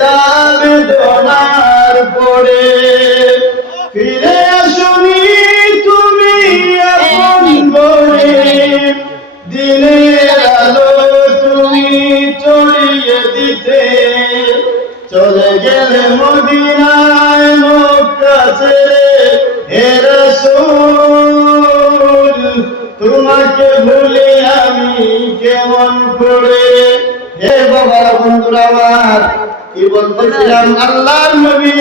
তাবে দোনার পড়ে ফিরে আসনি তুমি এখন করে দিনের আলো তুমি চড়িয়ে দিতে। চলে গেলে মদিনায় মক্কা ছেড়ে হে তোমাকে ভুলে আমি কেমন করে? হে বাবা বন্ধুরা আমার কি বলতেছিলাম? আল্লাহর নবী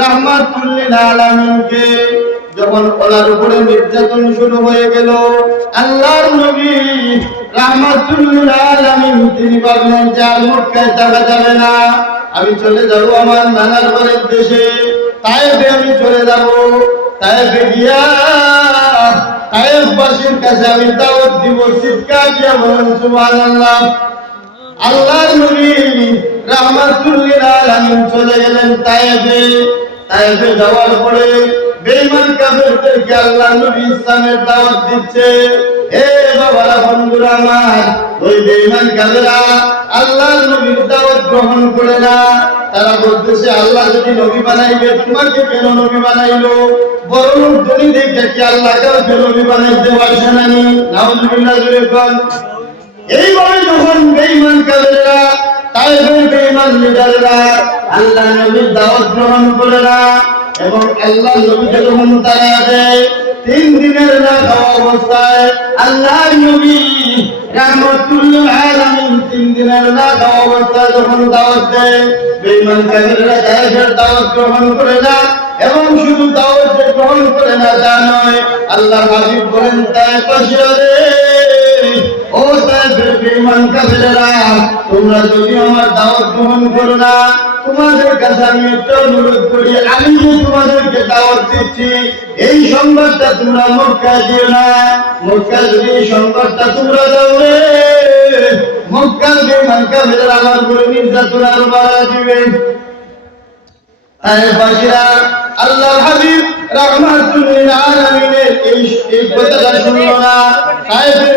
রাহমাতুল্লিল আলামিনকে যখন ওনার উপরে নির্যাতন শুরু হয়ে গেল, আল্লাহর নবী রাহমাতুল্লিল আলামিন তিনি ভাবলেন যে আর মক্কায় থাকা যাবে না। আমি চলে যাব আমার নানার বাড়ির দেশে। তাইফে আমি চলে যাব। তাইফে গিয়া তাইফবাসীর কাছে আমি দাওয়াত দিব চিৎকার দিয়া বলেন, সুবহানাল্লাহ। আল্লাহর নবী রাহমাতুল্লিল আলামিন চলে গেলেন বেঈমান কাফেরদেরকে আল্লাহ গ্রহণ করে না। তারা বলতেছে, আল্লাহ যদি নবী বানাইবে, তোমাকে কেন নবী বানাইলো? বড় লোক ধনী দেখে কি আল্লাহ কাউকে নবী বানাইতে পারছে না নাউজুবিল্লাহ এইভাবে যখন বেঈমান কাফেররা তাইফের বেঈমান লিডাররা আল্লাহ নবীর দাওয়াত গ্রহণ করে না এবং আল্লাহ নবীকে যখন তারা দেয় তিন দিনের না খাওয়া অবস্থায় আল্লাহ নবী রাহমাতুল্লিল আলামিন তিন দিনের না খাওয়া অবস্থায় দাওয়াত দেয় বেঈমান কাফেররা তাইফের গ্রহণ করে না এবং শুধু দাওয়াত গ্রহণ করে না তা নয়, আল্লাহ হাবিব বলেন ও তাইফের বেঈমান কাফেররা তোমরা যদি আমার দাওয়াত গ্রহণ করো না, তোমাদের কাছে আমি একটা অনুরোধ করি আমি যে তোমাদেরকে দাওয়াত দিচ্ছি। এই সংবাদটা তোমরা মক্কায় দিও না। মক্কায় যদি এই সংবাদটা তোমরা দাও রে, মক্কার বেঈমান কাফেররা আমার উপরে নির্যাতন আরও বাড়া দিবে। তাইফবাসীরা আল্লাহর হাবিব রাহমাতুল্লিল আলামিনের এই এই কথাটা শুনলো না। তাইফের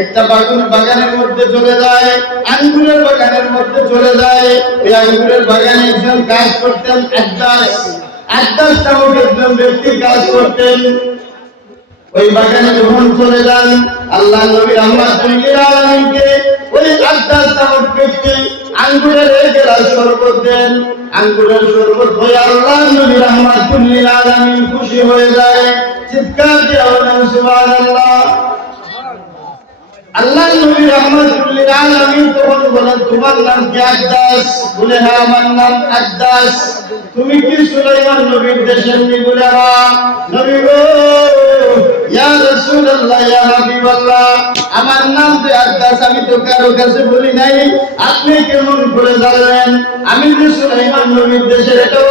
একটা বাগুন বাগানের মধ্যে চলে যায়, আঙ্গুরের বাগানের মধ্যে চলে যায়। ওই আঙ্গুরের বাগানে একজন কাজ করতেন আদাস আদাস নামক একজন ব্যক্তি কাজ করতেন। ওই বাগানে যখন চলে যান, আল্লাহ নবী রহমাতুল্লিল আলামিনকে ওই আদাস নামক ব্যক্তি আঙ্গুরের এক শরবত দেন। আঙ্গুরের শরবত হয়ে আল্লাহ নবী রহমাতুল্লিল খুশি হয়ে যায়। চিৎকার দিয়ে সুবহানাল্লাহ। আল্লাহ নবী রহমাতুল্লিল আলামিন তখন বলেন, তোমার নাম কি আদাস বলে হ্যাঁ আমার নাম আদাস তুমি কি সুলাইমান নবীর দেশের নি বলে নবী গো, ইয়া রাসূলুল্লাহ, ইয়া হাবিবাল্লাহ, আমার নাম যে আদাস আমি তো কারও কাছে বলি নাই। আপনি কেমন করে জানলেন? আমি যে সুলাইমান নবীর দেশের এটাও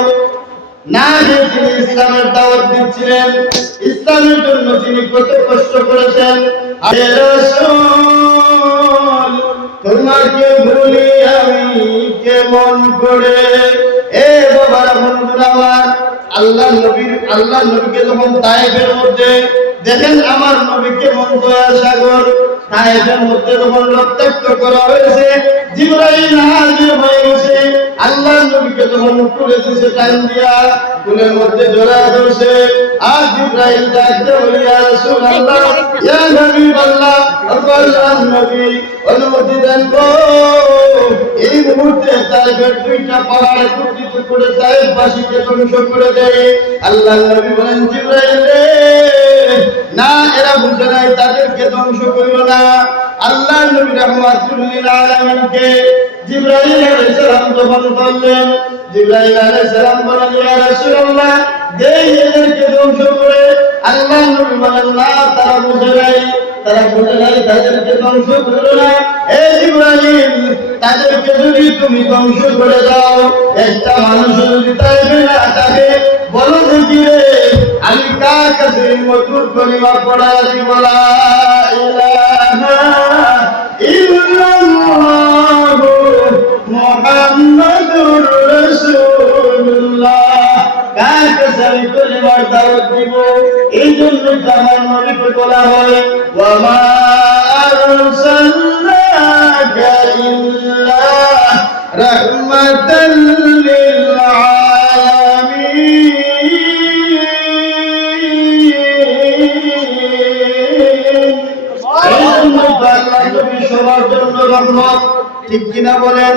না যে তিনি ইসলামের দাওয়াত দিচ্ছিলেন। ইসলামের জন্য তিনি কত কষ্ট করেছেন। তোমাকে ভুলি আমি কেমন করে? এ বন্ধুরা আমার, আল্লাহ নবীর, আল্লাহ নবীকে যখন তায়েফের মধ্যে দেখেন, আমার নবীকে মন দয়া সাগর তায়েফের মধ্যে যখন রক্তাক্ত করা হয়েছে, জিবরাইল হাজির হয়ে গেছে। আল্লাহ নবীকে যখন তুলে দিয়েছে টাইম দিয়া কুলের মধ্যে জড়া ধরছে আর জিবরাইল ডাকতে বলি, ইয়া রাসূলুল্লাহ, ইয়া হাবিবাল্লাহ আল্লাহ নবী, অনুমতি দেন গো। এই মুহূর্তে তাইফের দুইটা পাহাড় কুটিত করে তাইফবাসীকে ধ্বংস করে দেয়। আল্লাহ নবী বলেন, জিবরাইল না, এরা বুঝে নাই, তাদেরকে ধ্বংস করিও না। আল্লাহ নবী রহমাতুল আলামিনকে জিবরাইল আলাইহিস সালাম যখন বললেন জিবরাইল আলাইহিস সালাম বলেন ইয়া রাসূলুল্লাহ দেই এদেরকে ধ্বংস করে আল্লাহ নবী বলেন, না, তারা বুঝে নাই, তারা বুঝে নাই, তাদেরকে ধ্বংস করো না। এই জিবরাইল, তাদেরকে যদি তুমি ধ্বংস করে দাও, একটা মানুষ যদি তাইবে না থাকে বলো দেখি রে আমি কার কাছে মধুর কলিমা পড়া দিব কলিমার দাওয়াত দিব। এই জন্য আমার নবীকে বলা হয় ওয়া মা আরসালনাকা ইল্লা রাহমাতাল লিল আলামিন। সবার জন্য রহমত। ঠিক কিনা বলেন?